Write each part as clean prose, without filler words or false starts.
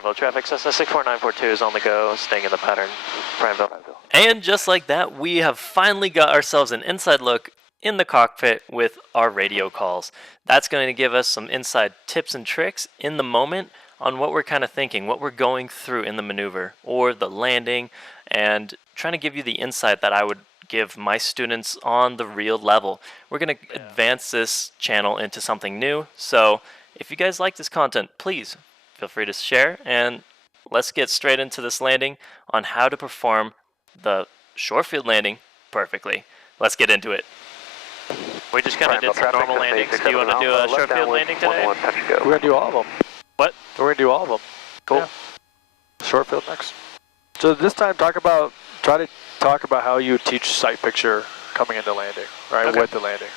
Prineville traffic, Cessna 64942 is on the go, staying in the pattern. Prineville. And just like that, we have finally got ourselves an inside look in the cockpit with our radio calls. That's going to give us some inside tips and tricks in the moment on what we're kind of thinking, what we're going through in the maneuver or the landing, and trying to give you the insight that I would give my students on the real level. We're going to advance this channel into something new. So if you guys like this content, please feel free to share, and let's get straight into this landing on how to perform the short field landing perfectly. Let's get into it. We just kind of did some normal landings. Do you want to do a short field landing today? We're going to do all of them. What? We're going to do all of them. Cool. Yeah. Short field next. So this time try to talk about how you teach sight picture coming into landing, right? Okay. With the landing.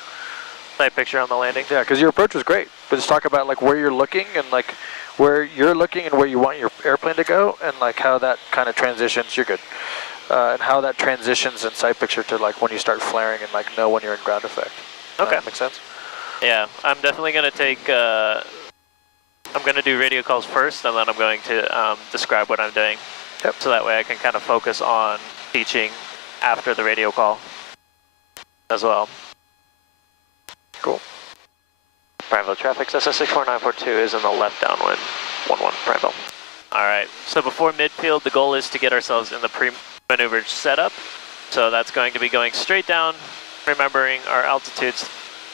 Sight picture on the landing? Yeah, because your approach was great. But just talk about like where you're looking and like where you're looking and where you want your airplane to go, and like how that kind of transitions. You're good. And how that transitions in sight picture to like when you start flaring and like know when you're in ground effect. Okay. Makes sense? Yeah, I'm definitely going to take, I'm going to do radio calls first, and then I'm going to describe what I'm doing. Yep. So that way I can kind of focus on teaching after the radio call as well. Cool. Prineville traffic, Cessna 64942 is in the left downwind, 11 Prineville. Alright, so before midfield, the goal is to get ourselves in the pre-maneuver setup. So that's going to be going straight down, remembering our altitude's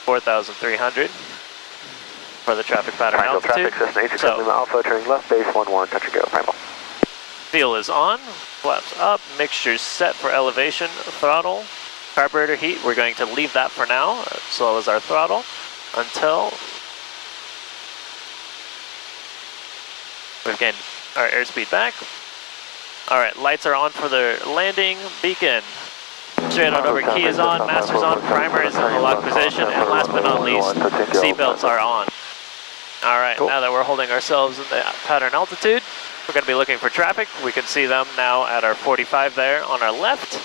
4,300 for the traffic pattern Prineville altitude. traffic, Cessna 867 Alpha, turning left base 11, touch and go, Prineville. Fuel is on, flaps up, mixture's set for elevation, throttle, carburetor heat. We're going to leave that for now, as well as our throttle, until we've gained our airspeed back. Alright, lights are on for the landing, beacon. Straight on over, key is on, master's on, primer is in the lock position, and last but not least, seatbelts are on. Alright, cool. Now that we're holding ourselves in the pattern altitude, we're going to be looking for traffic. We can see them now at our 45 there on our left.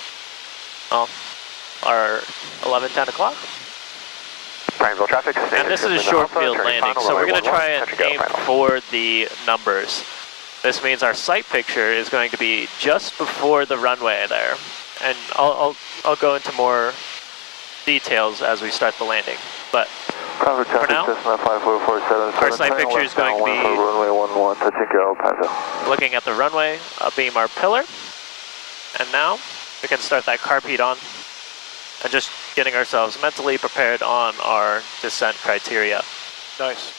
Our 11, 10 o'clock. Prineville traffic, and this is a short field landing, so we're going to try and aim for the numbers. This means our sight picture is going to be just before the runway there. And I'll go into more details as we start the landing. But for now, our sight picture is going to be looking at the runway, beam our pillar. And now we can start that carb heat on and just getting ourselves mentally prepared on our descent criteria. Nice.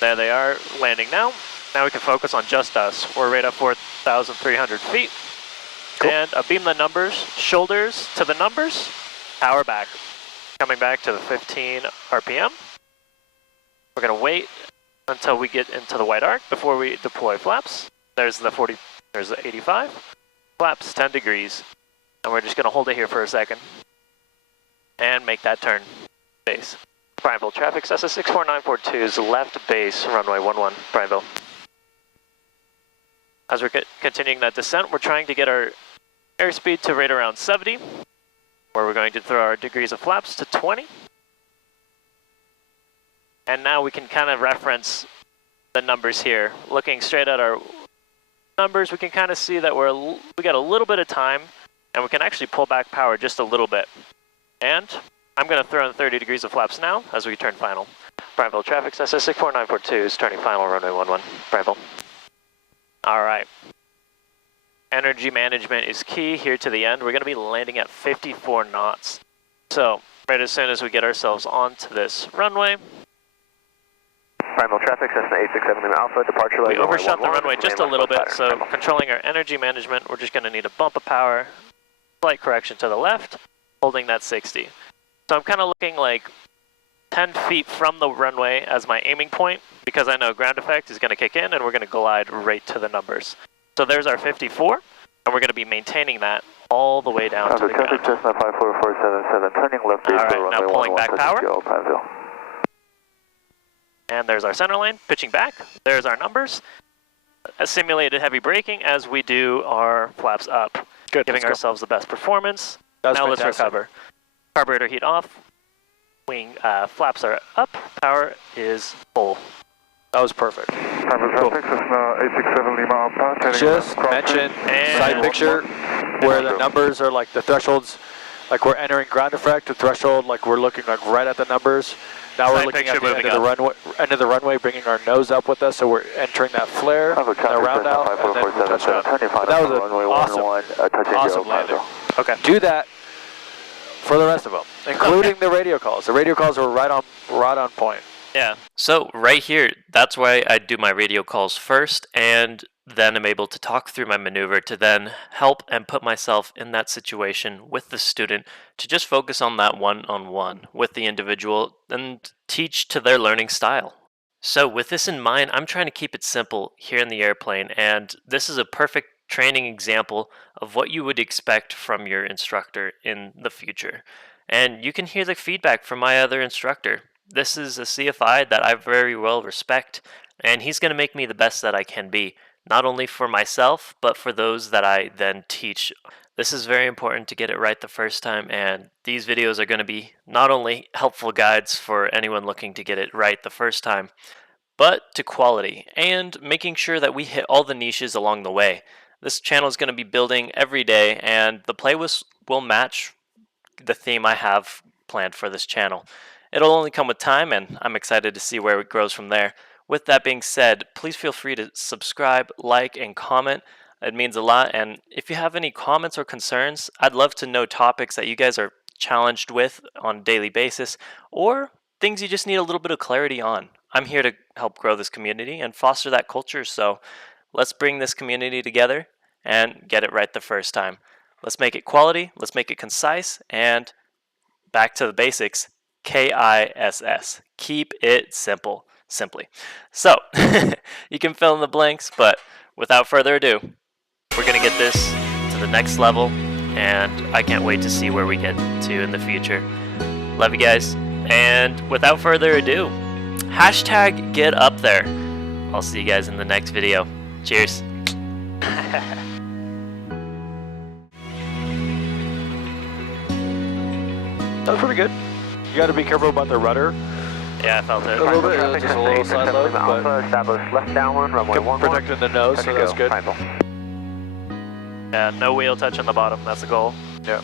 There they are, landing now. Now we can focus on just us. We're right at 4,300 feet. Cool. And beam the numbers, shoulders to the numbers, power back. Coming back to the 15 RPM. We're going to wait until we get into the white arc before we deploy flaps. There's the 40, there's the 85. Flaps 10 degrees. And we're just going to hold it here for a second. And make that turn. Base. Prineville traffic, Cessna 64942's left base, runway 11, Prineville. As we're continuing that descent, we're trying to get our airspeed to right around 70, where we're going to throw our degrees of flaps to 20. And now we can kind of reference the numbers here. Looking straight at our numbers, we can kind of see that we got a little bit of time, and we can actually pull back power just a little bit. And I'm going to throw in 30 degrees of flaps now as we turn final. Prineville traffic, Cessna 64942 is turning final, runway 11, Prineville. All right. Energy management is key here to the end. We're going to be landing at 54 knots. So right as soon as we get ourselves onto this runway. Prineville traffic, Cessna 867 Alpha, departure We overshot the runway just a little bit, so controlling our energy management, we're just going to need a bump of power, slight correction to the left, holding that 60. So I'm kind of looking like 10 feet from the runway as my aiming point, because I know ground effect is going to kick in and we're going to glide right to the numbers. So there's our 54, and we're going to be maintaining that all the way down to the ground. Alright, now pulling back power. And there's our center line, pitching back. There's our numbers. A simulated heavy braking as we do our flaps up. Good, giving ourselves the best performance. Now fantastic. Let's recover. Carburetor heat off. Wing flaps are up. Power is full. That was perfect. Private traffic, Cessna 867 Lima Alpha, turning Just left, mention And side picture where the numbers are like the thresholds, like we're entering ground effect, the threshold, like we're looking like right at the numbers. Now we're Side looking picture at the end moving of the runway, bringing our nose up with us, so we're entering that flare, and a round out, and then we touch down. That was an awesome landing. okay. Do that for the rest of them, including the radio calls. The radio calls were right on point. Yeah. So right here, that's why I do my radio calls first, and then I'm able to talk through my maneuver to then help and put myself in that situation with the student to just focus on that one-on-one with the individual and teach to their learning style. So with this in mind, I'm trying to keep it simple here in the airplane, and this is a perfect training example of what you would expect from your instructor in the future. And you can hear the feedback from my other instructor. This is a CFI that I very well respect, and he's going to make me the best that I can be, not only for myself, but for those that I then teach. This is very important to get it right the first time, and these videos are going to be not only helpful guides for anyone looking to get it right the first time, but to quality, and making sure that we hit all the niches along the way. This channel is going to be building every day, and the playlist will match the theme I have planned for this channel. It'll only come with time, and I'm excited to see where it grows from there. With that being said, please feel free to subscribe, like, and comment. It means a lot, and if you have any comments or concerns, I'd love to know topics that you guys are challenged with on a daily basis, or things you just need a little bit of clarity on. I'm here to help grow this community and foster that culture, so let's bring this community together and get it right the first time. Let's make it quality, let's make it concise, and back to the basics. KISS. Keep it simple. Simply. So, you can fill in the blanks, but without further ado, we're going to get this to the next level, and I can't wait to see where we get to in the future. Love you guys, and without further ado, hashtag get up there. I'll see you guys in the next video. Cheers. That was pretty good. You got to be careful about the rudder. Yeah, I felt it. A little bit, just a little side load, but establish left downwind, runway 11. protecting the nose, so that's good. Yeah, no wheel touch on the bottom. That's the goal. Yeah.